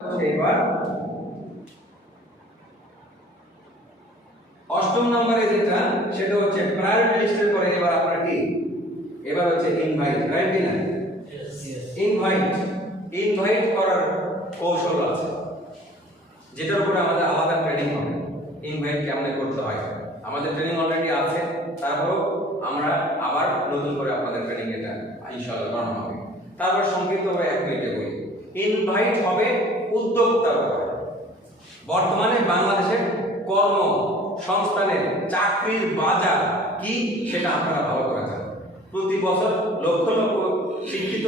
এবার অষ্টম নম্বরে যেটা সেটা হচ্ছে প্রায়োরিটি লিস্টের পরে এবার আপনার কি এবার হচ্ছে ইনভাইট, রাইট না? ইনভাইট করার কৌশল আছে যেটার উপরে আমাদের আলাদা ট্রেনিং হবে। ইনভাইট কেমনে করতে হয় আমাদের ট্রেনিং অলরেডি আছে, তারপর আমরা আবার নতুন করে আপনাদের ট্রেনিং এটা ইনশাআল্লাহ করানো হবে। তারপর সংক্ষিপ্তভাবে 1 মিনিটে বলি। ইনভাইট হবে উদ্যোক্তার উপর। বর্তমানে বাংলাদেশের কর্মসংস্থানের চাকরির বাজার কি সেটা আপনারা ভালো করে জানেন। প্রতি বছর লক্ষ লক্ষ শিক্ষিত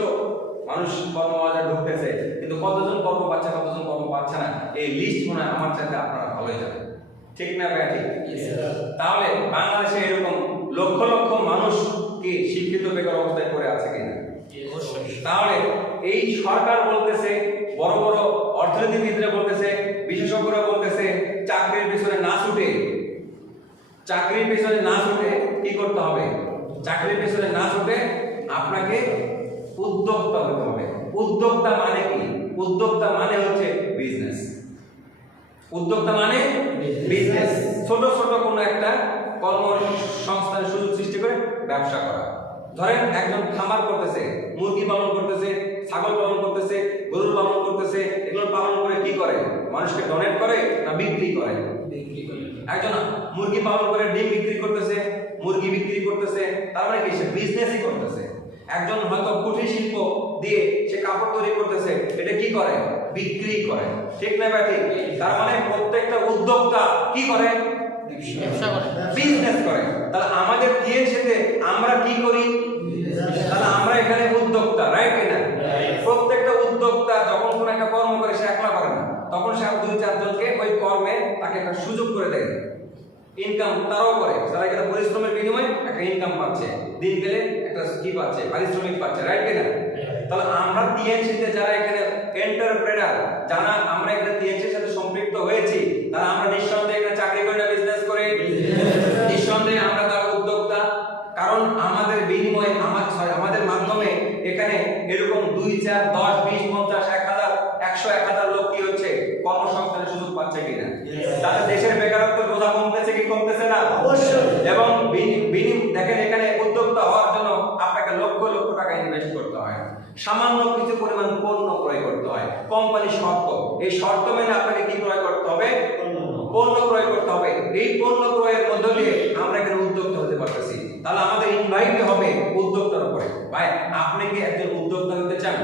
মানুষ কর্মবাজারে ঢুকতেছে, কিন্তু কতজন কর্ম পাচ্ছে কতজন কর্ম পাচ্ছে না এই লিস্ট মনে হয় আমার চাইতে আপনারা ভালোই জানেন, ঠিক না ভাই? ঠিক। তাহলে বাংলাদেশে এরকম লক্ষ লক্ষ মানুষ কি শিক্ষিত বেকার অবস্থায় পড়ে আছে কিনা? তাহলে এই সরকার বলতেছে, বড় বড় অর্থনীতিবিদরা বলতেছে, বিশেষজ্ঞরা বলতেছে চাকরির পেছনে না ছুটে কি করতে হবে? চাকরির পেছনে না ছুটে আপনাকে উদ্যোক্তা হতে হবে। উদ্যোক্তা মানে কি? উদ্যোক্তা মানে হচ্ছে বিজনেস। উদ্যোক্তা মানে বিজনেস। ছোট ছোট কোনো একটা কর্মসংস্থানের সুযোগ সৃষ্টি করে ব্যবসা করা। ধরেন একজন খামার করতেছে, মুরগি পালন করতেছে, ছাগল পালন করতেছে, গরু পালন করতেছে, এগুলো পালন করে কি করে? মানুষকে ডোনেট করে না বিক্রি করে? একজন মুরগি পালন করে ডিম বিক্রি করতেছে, মুরগি বিক্রি করতেছে, তার মানে কি? সে বিজনেসই করতেছে। একজন হয়তো কুটির শিল্প দিয়ে সে কাপড় তৈরি করতেছে, এটা কি করে? বিক্রি করে, ঠিক না ভাই? ঠিক। তার মানে প্রত্যেকটা উদ্যোক্তা কি করে? বিজনেস করে। তাহলে আমাদের টিএনসিতে আমরা কি করি? তাহলে আমরা এখানে উদ্যোক্তা, রাইট না? প্রত্যেকটা উদ্যোক্তা যখন কোন একটা কর্ম করে সে একলা করে না, তখন সে 2-4 জনকে ওই কর্মে তাকে একটা সুযোগ করে দেয়, ইনকাম তারাও করে। তারা এখানে পরিশ্রমের বিনিময়ে একটা ইনকাম পাচ্ছে, দিন গেলে একটা কি পাচ্ছে? পারিশ্রমিক পাচ্ছে, রাইট না? তাহলে আমরা টিএনসিতে যারা এখানে এন্টারপ্রেনার, যারা আমরা এখানে টিএনসির সাথে সম্পৃক্ত হয়েছি, তারা আমরা নিঃসন্দেহে এখানে চাকরি করি না বিজনেস করে? নিঃসন্দেহে আমরা তার উদ্যোক্তা। কারণ আমাদের বিনিময়ে আমাদের মাধ্যমে এখানে এরকম 2, 4, 10, 20, 50, 1000, 100, 1000 লোক কি হচ্ছে? কর্মসংস্থানের সুযোগ পাচ্ছে কিনা? তাতে দেশের বেকারত্বের বোঝা কমতেছে কি কমতেছে না? অবশ্যই। এবং দেখেন এখানে উদ্যোক্তা হওয়ার জন্য আপনাকে লক্ষ লক্ষ টাকা ইনভেস্ট করতে হয়, সামান্য কিছু পরিমাণ পণ্য ক্রয় করতে হয়। কোম্পানি শর্ত, এই শর্ত মেনে আপনাকে কি ক্রয় করতে হবে? পণ্য ক্রয় করতে হবে। এই পণ্য ক্রয়ের মধ্য দিয়ে আমরা এখানে উদ্যোক্তা হতে পারতেছি। তাহলে আমাদের ইনভাইট হবে উদ্যোক্তার উপরে। ভাই আপনি কি একজন উদ্যোক্তা হতে চান?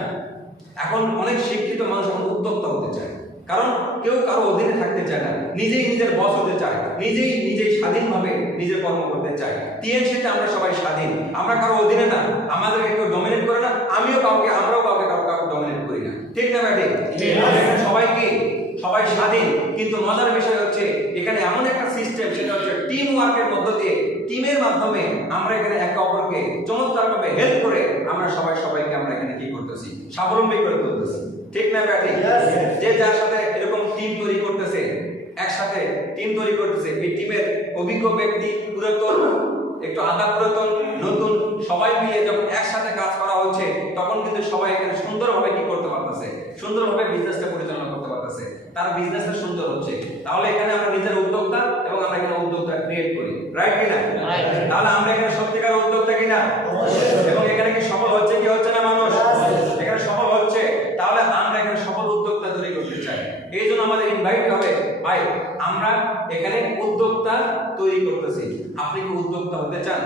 এখন অনেক শিক্ষিত মানুষ এখন উদ্যোক্তা হতে চায়, কারণ কেউ কারো অধীনে থাকতে চায় না, নিজেই নিজের বস হতে চায়, নিজেই স্বাধীনভাবে নিজের কর্ম করতে চায়। টিএনসিতে আমরা সবাই স্বাধীন, আমরা কারো অধীনে না, আমাদেরকে কেউ ডমিনেট করে না, আমরাও কাউকে কাউকে ডমিনেট করি না, ঠিক না ভাই? সবাই স্বাধীন। কিন্তু মজার বিষয় হচ্ছে এখানে এমন একটা সিস্টেম, সেটা হচ্ছে টিম ওয়ার্কের মধ্য দিয়ে, টিমের মাধ্যমে আমরা এখানে একে অপরকে চমৎকারভাবে হেল্প করে আমরা সবাইকে আমরা এখানে কি করতেছি? স্বাবলম্বী করে তুলতেছি, ঠিক না ভাই? যে যার সাথে এরকম টিম তৈরি করতেছে, একসাথে টিম তৈরি করতেছে, এই টিমের অভিজ্ঞ ব্যক্তি, পুরাতন, একটু আধা পুরাতন, নতুন, সবাই মিলে যখন একসাথে কাজ করা হচ্ছে, তখন কিন্তু সবাই এখানে সুন্দরভাবে কি করতে পারতেছে? সুন্দরভাবে বিজনেসটা পরিচালনা করতে পারতেছে, তার বিজনেসটা সুন্দর হচ্ছে। তাহলে এখানে আমরা নিজের উদ্যোক্তা এবং আমরা এখানে উদ্যোক্তা ক্রিয়েট করি, রাইট কিনা? তাহলে আমরা এখানে সত্যিকার উদ্যোক্তা কিনা? এবং এখানে কি সফল হচ্ছে কি হচ্ছে না মানুষ? এখানে সফল হচ্ছে। তাহলে আমরা এখানে সফল উদ্যোক্তা তৈরি করতে চাই, এই জন্য আমাদের ইনভাইট হবে। ভাই আমরা এখানে উদ্যোক্তা তৈরি করতেছি, আপনি কি উদ্যোক্তা হতে চান?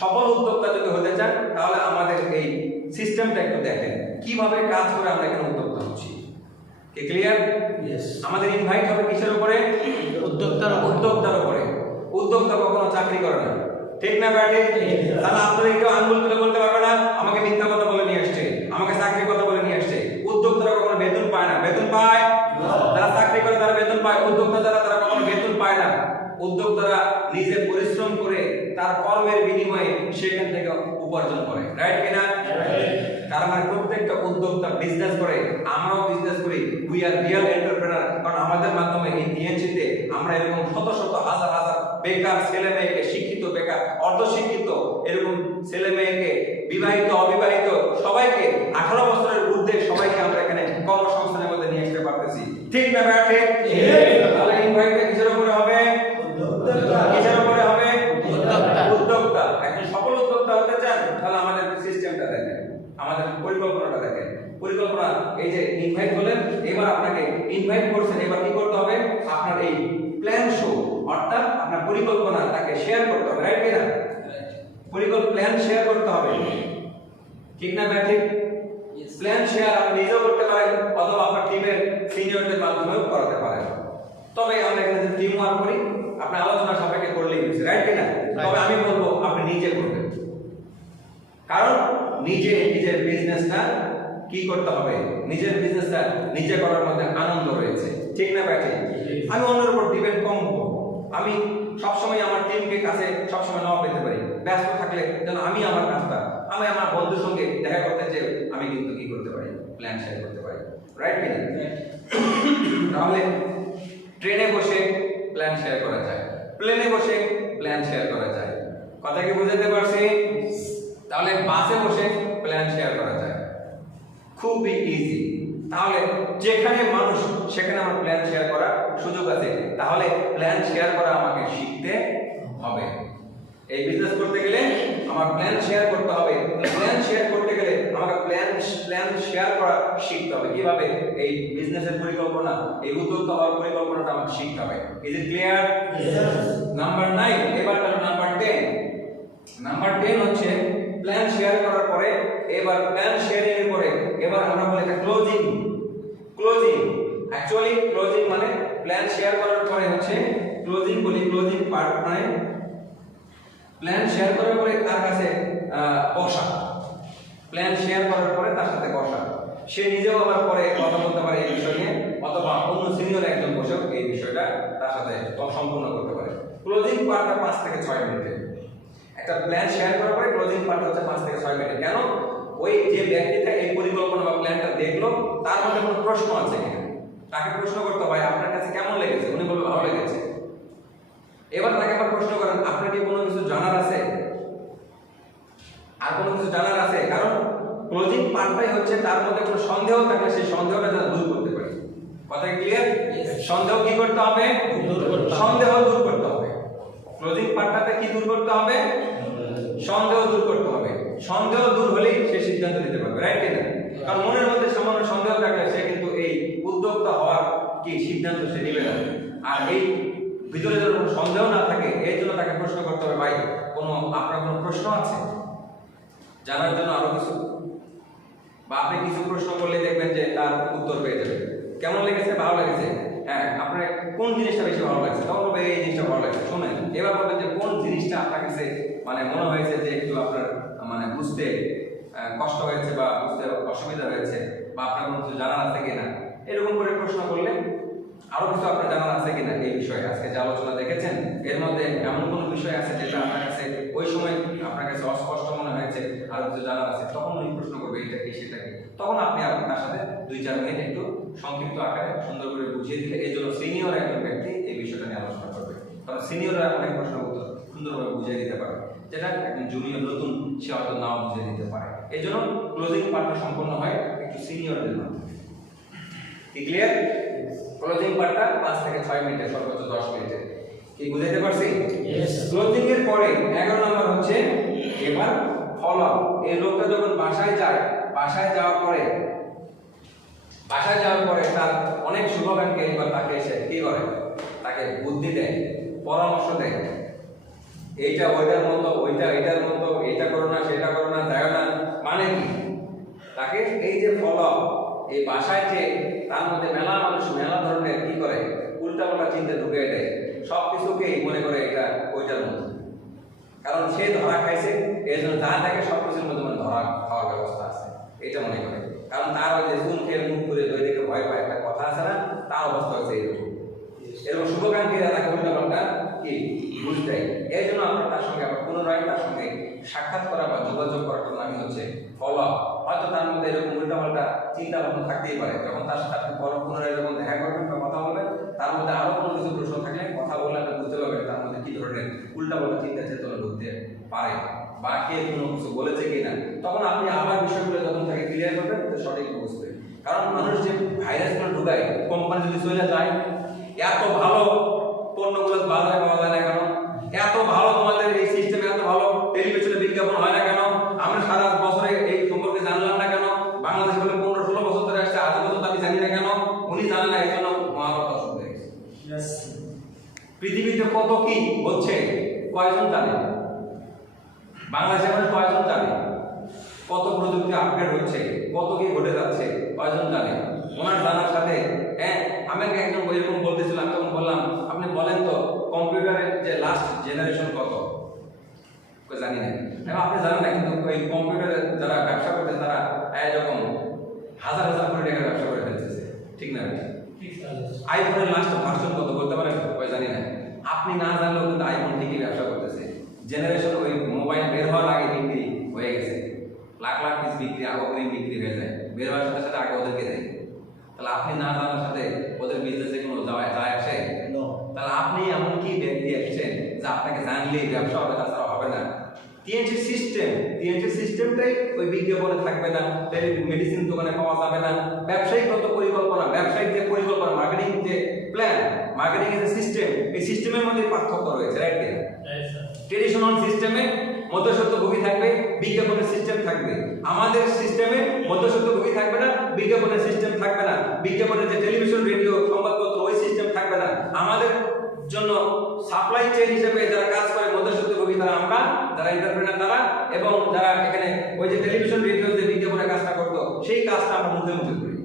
সফল উদ্যোক্তা যদি হতে চান, তাহলে আমাদের এই সিস্টেমটা একটু দেখেন কিভাবে কাজ করে আমরা এখানে উদ্যোক্তা হচ্ছি। কি ক্লিয়ার? আমাদের ইনভাইট হবে কিসের উপরে? উদ্যোক্তার উপরে। উদ্যোক্তা কখনো চাকরি করে না, ঠিক না ভাই? তাহলে আপনারা কেউ আঙ্গুল তুলে বলতে পারবে না আমাকে মিথ্যা কথা বলে নিয়ে আসছে, আমাকে চাকরি কথা বলে নিয়ে আসছে। উদ্যোক্তারা কখনো বেতন পায় না। বেতন পায়? যারা চাকরি করে তারা বেতন পায়, উদ্যোক্তা যারা তারা কখনো বেতন পায় না। উদ্যোক্তারা নিজে পরিশ্রম করে তার কর্মের বিনিময়ে সেখান থেকে উপার্জন করে, রাইট কিনা? তার মানে প্রত্যেকটা উদ্যোক্তা বিজনেস করে, আমরাও বিজনেস করি। We are real entrepreneur. কারণ আমাদের মাধ্যমে এই টিএনসিতে আমরা এরকম শত শত হাজার হাজার বেকার ছেলে মেয়েকে, শিক্ষিত বেকার অর্ধশিক্ষিত এরকম ছেলে মেয়েকে, বিবাহিত অবিবাহিত সবাইকে, 18 বছরের ঊর্ধ্বে সবাইকে আমরা এখানে কর্মসংস্থানের মধ্যে নিয়ে আসতে পারতেছি। দিচ্ছি, ঠিক না ভাই? ঠিক। তাহলে ইনভাইটটা কিসের উপরে হবে? কিসের উপরে হবে? উদ্যোক্তা। একজন সফল উদ্যোক্তা হতে চান, তাহলে আমাদের সিস্টেমটা দেখেন, আমাদের পরিকল্পনাটা দেখেন। পরিকল্পনা, এই যে ইনভাইট হলেন, এবার আপনাকে ইনভাইট করছেন, এবার কি করতে হবে? আপনার এই প্ল্যান শো, অর্থাৎ আপনার পরিকল্পনা তাকে শেয়ার করতে হবে, রাইট কিনা? প্ল্যান শেয়ার করতে হবে, ঠিক না ভাই? ঠিক। প্ল্যান শেয়ার আপনি নিজেও করতে পারেন অথবা আপনার টিমের সিনিয়রদের মাধ্যমেও করাতে পারেন। তবে আমরা এখানে যে টিম ওয়ার্ক করি, আপনি আলোচনা সাপেক্ষে করলেই হচ্ছে, রাইট কিনা? তবে আমি বলবো আপনি নিজে করবেন, কারণ নিজের বিজনেসটা কি করতে হবে? নিজের বিজনেসটা নিজে করার মধ্যে আনন্দ রয়েছে, ঠিক না ভাই? ঠিক। আমি অন্যের উপর ডিপেন্ড কম হবো, আমি সবসময় আমার টিমকে কাছে সবসময় নাও পেতে পারি, ব্যস্ত থাকলে যেন আমি আমার কাজটা, আমি আমার বন্ধুর সঙ্গে দেখা করতে যে আমি কিন্তু কি করতে পারি? প্ল্যান শেয়ার করতে পারি, রাইট কিনা? তাহলে ট্রেনে বসে প্ল্যান শেয়ার করা যায়, প্লেনে বসে প্ল্যান শেয়ার করা যায়, কথা কি বুঝাতে পারছি? তাহলে বাসে বসে প্ল্যান শেয়ার করা যায়, খুবই ইজি। তাহলে যেখানে মানুষ সেখানে আমার প্ল্যান শেয়ার করার সুযোগ আছে। তাহলে প্ল্যান শেয়ার করা আমাকে শিখতে হবে। এই বিজনেস করতে গেলে আমার প্ল্যান শেয়ার করতে হবে। প্ল্যান শেয়ার করতে গেলে আমাকে প্ল্যান শেয়ার করা শিখতে হবে। কিভাবে? এই বিজনেসের পরিকল্পনা, এই উদ্যোক্তা হওয়ার পরিকল্পনাটা আমাকে শিখতে হবে। Is it clear? নাম্বার 9। এবার হলো নাম্বার 10। নাম্বার 10 হচ্ছে প্ল্যান শেয়ার করার পরে, এবার প্ল্যান শেয়ারিং এর পরে এবার আমরা বলি এটা ক্লোজিং। অ্যাকচুয়ালি ক্লোজিং মানে প্ল্যান শেয়ার করার পরে হচ্ছে ক্লোজিং বলি। ক্লোজিং পার্ট মানে প্ল্যান শেয়ার করার পরে তার কাছে বসা, প্ল্যান শেয়ার করার পরে তার সাথে বসা, সে নিজেও আবার পরে কথা বলতে পারে এই বিষয় নিয়ে, অথবা অন্য সিনিয়র একজন বসে এই বিষয়টা তার সাথে সম্পূর্ণ করতে পারে। ক্লোজিং পার্টটা 5 থেকে 6 মিনিটে। একটা প্ল্যান শেয়ার করার পরে ক্লোজিং পার্ট হচ্ছে 5 থেকে 6 মিনিট। কেন? ওই যে ব্যক্তিটা এই পরিকল্পনা বা প্ল্যানটা দেখলো, তার মধ্যে কোনো প্রশ্ন আছে কিনা, তাকে প্রশ্ন করতে হয় আপনার কাছে কেমন লেগেছে, উনি বলবে ভালো লেগেছে। এবার তাকে আবার প্রশ্ন করেন আপনার কি কোনো কিছু জানার আছে, আর কোনো কিছু জানার আছে? কারণ ক্লোজিং পার্টটাই হচ্ছে তার মধ্যে কোনো সন্দেহ থাকলে সেই সন্দেহটা যেন দূর করতে পারে। কথা ক্লিয়ার? সন্দেহ কি করতে হবে? সন্দেহ দূর করতে হবে। ক্লোজিং পার্টটাতে কি দূর করতে হবে? সন্দেহ দূর করতে হবে। সন্দেহ দূর হলেই সে সিদ্ধান্ত নিতে পারবে, রাইট কিনা? কারণ মনের মধ্যে সামান্য সন্দেহ থাকলে সে কিন্তু এই উদ্যোক্তা হওয়ার কি সিদ্ধান্ত সে নেবে না। আর এই ভিতরে যদি কোনো সন্দেহ না থাকে, এই জন্য তাকে প্রশ্ন করতে হবে, ভাই আপনার কোনো প্রশ্ন আছে জানার জন্য আরো কিছু? বা আপনি কিছু প্রশ্ন করলে দেখবেন যে তার উত্তর পেয়ে যাবে। কেমন লেগেছে? ভালো লেগেছে। হ্যাঁ, আপনার কোন জিনিসটা বেশি ভালো লাগছে? তখন বলবে এই জিনিসটা ভালো লাগছে। শুনেন, এবার বলবেন যে কোন জিনিসটা আপনার কাছে মানে মনে হয়েছে যে একটু আপনার মানে বুঝতে কষ্ট হয়েছে বা বুঝতে অসুবিধা হয়েছে, বা আপনার কোনো কিছু জানার আছে কিনা। এরকম করে প্রশ্ন করলে আরো কিছু আপনার জানার আছে কিনা এই বিষয়ে। আজকে যে আলোচনা দেখেছেন এর মধ্যে এমন কোনো বিষয় আছে যেটা আপনার কাছে ওই সময় আপনার কাছে অস্পষ্ট মনে হয়েছে, আরো কিছু জানার আছে, তখন উনি প্রশ্ন করবে এটা কি সেটা কি। তখন আপনি তার সাথে 2-4 মিনিট একটু সংক্ষিপ্ত আকারে সুন্দর করে বুঝিয়ে দিলে, এই জন্য সিনিয়র একজন ব্যক্তি এই বিষয়টা নিয়ে আলোচনা করবে। কারণ সিনিয়ররা অনেক প্রশ্ন উত্তর সুন্দরভাবে বুঝিয়ে দিতে পারে, যেটা একজন জুনিয়র নতুন সে হয়তো নাও বুঝিয়ে দিতে পারে। এই জন্য ক্লোজিং পার্টটা সম্পন্ন হয় একটু সিনিয়রদের মাধ্যমে। কি ক্লিয়ার? ক্লোজিং পার্টটা 5 থেকে 6 মিনিটে, সর্বোচ্চ 10 মিনিটে। কি বুঝাইতে পারছি? ক্লোজিং এর পরে 11 নম্বর হচ্ছে এবার ফলো আপ। এই লোকটা যখন বাসায় যায়, বাসায় যাওয়ার পরে তার অনেক শুভাকাঙ্ক্ষী এবার তাকে এসে কি করে? তাকে বুদ্ধি দেয়, পরামর্শ দেয়, এইটা ওইটার মতো, ওইটা এটার মতো, এটা করো না, সেটা করো না, যায় না। মানে কি? তাকে এই যে ফলো আপ, এই বাসায় যে তার মধ্যে মেলা মানুষ মেলা ধরনের কি করে উল্টাপাল্টা চিন্তা ঢুকিয়ে দেয়, সবকিছুকেই মনে করে এটা ওইটার মতো। কারণ সে ধরা খাইছে, এই জন্য যা থাকে সবকিছুর মধ্যে মানে ধরা খাওয়ার ব্যবস্থা আছে, এটা মনে করে। কারণ তার ওই যে চুন খেয়ে মুখ করে দই দেখে ভয় পায়, একটা কথা আছে না, তার অবস্থা হচ্ছে এরকম। এরকম শুভকাঙ্ক্ষীরা তাকে উল্টাপাল্টা কি বুঝ দেয়। এই জন্য আমরা তার সঙ্গে আবার পুনরায় তার সঙ্গে সাক্ষাৎ করা বা যোগাযোগ করার জন্য আমি হচ্ছে ফলো আপ। হয়তো তার মধ্যে এরকম উল্টাপাল্টা চিন্তা ভাবনা থাকতেই পারে, যখন তার সাথে আপনি পুনরায় যখন দেখা করবেন বা কথা বলবেন, তার মধ্যে আরো কোনো কিছু প্রশ্ন থাকলে কথা বললে আপনি বুঝতে পারবেন তার মধ্যে কি ধরনের উল্টাপাল্টা চিন্তা চেতনা ঢুকতে পারে, বা কে কোনো কিছু বলেছে কিনা। তখন আপনি আবার বিষয়গুলো যখন তাকে ক্লিয়ার করবেন, সঠিক বুঝবে। কারণ মানুষ যে ভাইরাসগুলো ঢুকায় কোম্পানি যদি চলে যায়, এত ভালো পণ্যগুলো বাজারে পাওয়া যায় না কেন? এত ভালো তোমাদের এই সিস্টেমে এত ভালো টেলিভিশনে বিজ্ঞাপন হয় না কেন? আমরা সারা বছরে এই সম্পর্কে জানলাম না কেন? বাংলাদেশ বলে 15-16 বছর ধরে আসছে, আজ পর্যন্ত আমি জানি না কেন? উনি জানেন না, এই জন্য মহাভারত অসুখ হয়ে গেছে। পৃথিবীতে কত কি হচ্ছে কয়জন জানে? বাংলাদেশে মানুষ কয়জন জানে? কত প্রযুক্তি আপগ্রেড হচ্ছে, কত কি ঘটে যাচ্ছে কয়জন জানে? ওনার জানার সাথে আমাকে একজন এরকম বলতেছিল, আমি তখন বললাম আপনি বলেন তো কম্পিউটারের যে লাস্ট জেনারেশন কত? জানি না। এবং আপনি জানেন না, কিন্তু ওই কম্পিউটারে যারা ব্যবসা করতে তারা এরকম হাজার হাজার কোটি টাকার ব্যবসা করে ফেলতেছে, ঠিক না? আইফোনের লাস্ট ভার্সন কত বলতে পারেন? ওই জানি না। আপনি না জানলেও কিন্তু আইফোন ঠিকই ব্যবসা করতেছে। জেনারেশন ওই মোবাইল বের হওয়ার আগে বিক্রি হয়ে গেছে, লাখ লাখ পিস বিক্রি অগ্রিম বিক্রি হয়ে যায়, বের হওয়ার সাথে সাথে আগে ওদেরকে দেয়। তাহলে আপনি না জানার সাথে ওদের বিজনেসে কোনো যায় আসে? তাহলে আপনি এমন কি ব্যক্তি এসেছেন যে আপনাকে জানলেই ব্যবসা হবে, তাছাড়া হবে না? টিএনসি সিস্টেমটাই ওই বিজ্ঞাপনে থাকবে না, মেডিসিন দোকানে পাওয়া যাবে না। ব্যবসায়িকগত পরিকল্পনা, ব্যবসায়িক যে পরিকল্পনা, মার্কেটিং যে প্ল্যান, মার্কেটিং এর সিস্টেম, এই সিস্টেমের মধ্যে পার্থক্য রয়েছে, রাইট? ট্রেডিশনাল সিস্টেমে মধ্যস্বত্বভোগী থাকবে, বিজ্ঞাপনের সিস্টেম থাকবে। আমাদের সিস্টেমে মধ্যস্বত্বভোগী থাকবে না, বিজ্ঞাপনের সিস্টেম থাকবে না। বিজ্ঞাপনের যে টেলিভিশন, রেডিও, সংবাদপত্র, ওই সিস্টেম থাকবে না। আমাদের জন্য সাপ্লাই চেইন হিসেবে যারা কাজ করে মধ্যস্বত্বভোগী তারা আমরা, যারা এন্টারপ্রেনার তারা, এবং যারা এখানে ওই যে টেলিভিশন, রেডিও যে বিজ্ঞাপনের কাজটা করতো সেই কাজটা আমরা মুখে মুখে করি।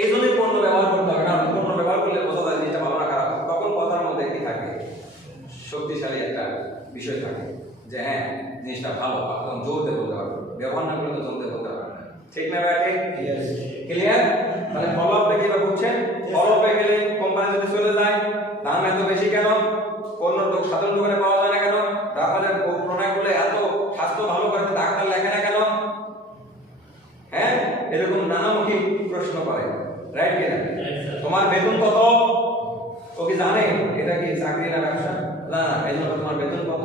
এই জন্যই পণ্য ব্যবহার করতে হবে, কারণ পণ্য ব্যবহার করলে বোঝা যায় জিনিসটা ভালো না খারাপ। তখন কথার মধ্যে কি থাকে? শক্তিশালী একটা বিষয় থাকে যে হ্যাঁ জিনিসটা ভালো, তখন জোরতে বলতে পারবে। ব্যবহার না করলে তো জোরতে বলতে পারবে না, ঠিক না? ব্যাটে ক্লিয়ার? তাহলে ফলো আপে কি বুঝছেন? ফলো আপে গেলে কোম্পানি যদি চলে যায়, দাম এত বেশি কেন? পণ্য তো সাধারণ দোকানে পাওয়া যায় না কেন? ডাক্তারের প্রোডাক্টগুলো এত স্বাস্থ্য ভালো করে ডাক্তার লেখে না কেন? হ্যাঁ, এরকম নানামুখী প্রশ্ন করে, রাইট কিনা? তোমার বেতন কত? ও কি জানে এটা কি চাকরি না ব্যবসা? না, এই জন্য তোমার বেতন কত?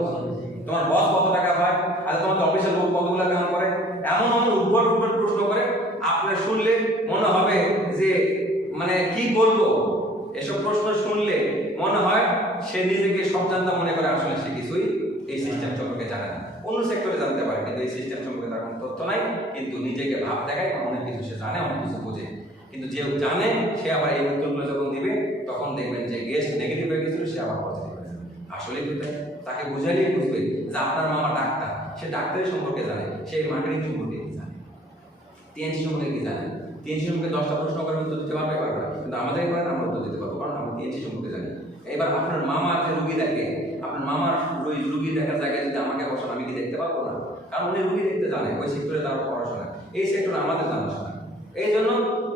তোমার বস কত টাকা পায়? আর তোমার অফিসের লোক কতগুলো কাম করে? এমন উদ্ভট প্রশ্ন করে, আপনার শুনলে মনে হবে যে মানে কি বলবো। এসব প্রশ্ন শুনলে মনে হয় সে নিজেকে সব জানতা মনে করে, আসলে সে কিছুই এই সিস্টেম সম্পর্কে জানে না। অন্য সেক্টরে জানতে পারে, কিন্তু এই সিস্টেম সম্পর্কে তার কোনো তথ্য নাই, কিন্তু নিজেকে ভাব দেখায় অনেক কিছু সে জানে, অনেক কিছু বোঝে। কিন্তু যে জানে সে আবার এই উত্তরগুলো যখন দিবে, তখন দেখবেন যে গেস্ট নেগেটিভ হয়ে গেছিল, সে আবার পজিটিভ হয়ে যাবে। আসলে তাকে বুঝাইলেই বুঝবে যে আপনার মামা ডাক্তার, সে ডাক্তারের সম্পর্কে জানে, সে মার্কেটিং সম্পর্কে কি জানে, টিএনসি সম্পর্কে কি জানে। টিএনসি সম্পর্কে 10টা প্রশ্ন করে উত্তর দিতে পারবে না, কিন্তু আমাদের করেন আমরা উত্তর দিতে পারবো, কারণ আমরা টিএনসি সম্পর্কে জানি। এবার আপনার মামা যে রুগী দেখে, আপনার মামার রুগী দেখার জায়গায় যদি আমাকে বসান, আমি কি দেখতে পারবো না? কারণ উনি রুগী দেখতে জানে, ওই সেক্টরে তার পড়াশোনা, এই সেক্টরে আমাদের জানাশোনা। এই জন্য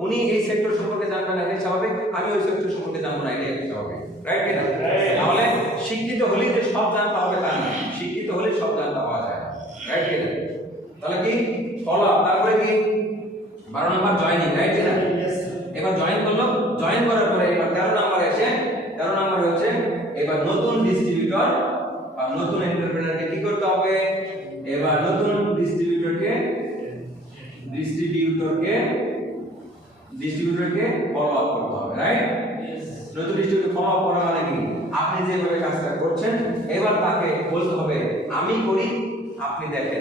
উনি এই সেক্টর সম্পর্কে জানবেন না, এটাই স্বাভাবিক। আমি ওই সেক্টর সম্পর্কে জানবো না, এটাই স্বাভাবিক, রাইট কিনা? তাহলে শিক্ষিত হলেই যে সব জানতে হবে তা না, শিক্ষিত হলেই সব জানতে পাওয়া যায়, রাইট কিনা? তাহলে কি ফলো, তারপরে কি 12 নম্বর জয়েনিং, রাইট কিনা? এবার জয়েন করলো, জয়েন করার পরে এবার 13 নম্বরে এসে 13 নম্বর হচ্ছে এবার নতুন ডিস্ট্রিবিউটর বা নতুন এন্টারপ্রেনারকে কি করতে হবে? এবার নতুন ডিস্ট্রিবিউটরকে ফলো আপ করতে হবে, রাইট? নতুন ডিস্ট্রিবিউটর ফলো আপ করা মানে কি? আপনি যেভাবে কাজটা করছেন, এবার তাকে বলতে হবে আমি করি, আপনি দেখেন।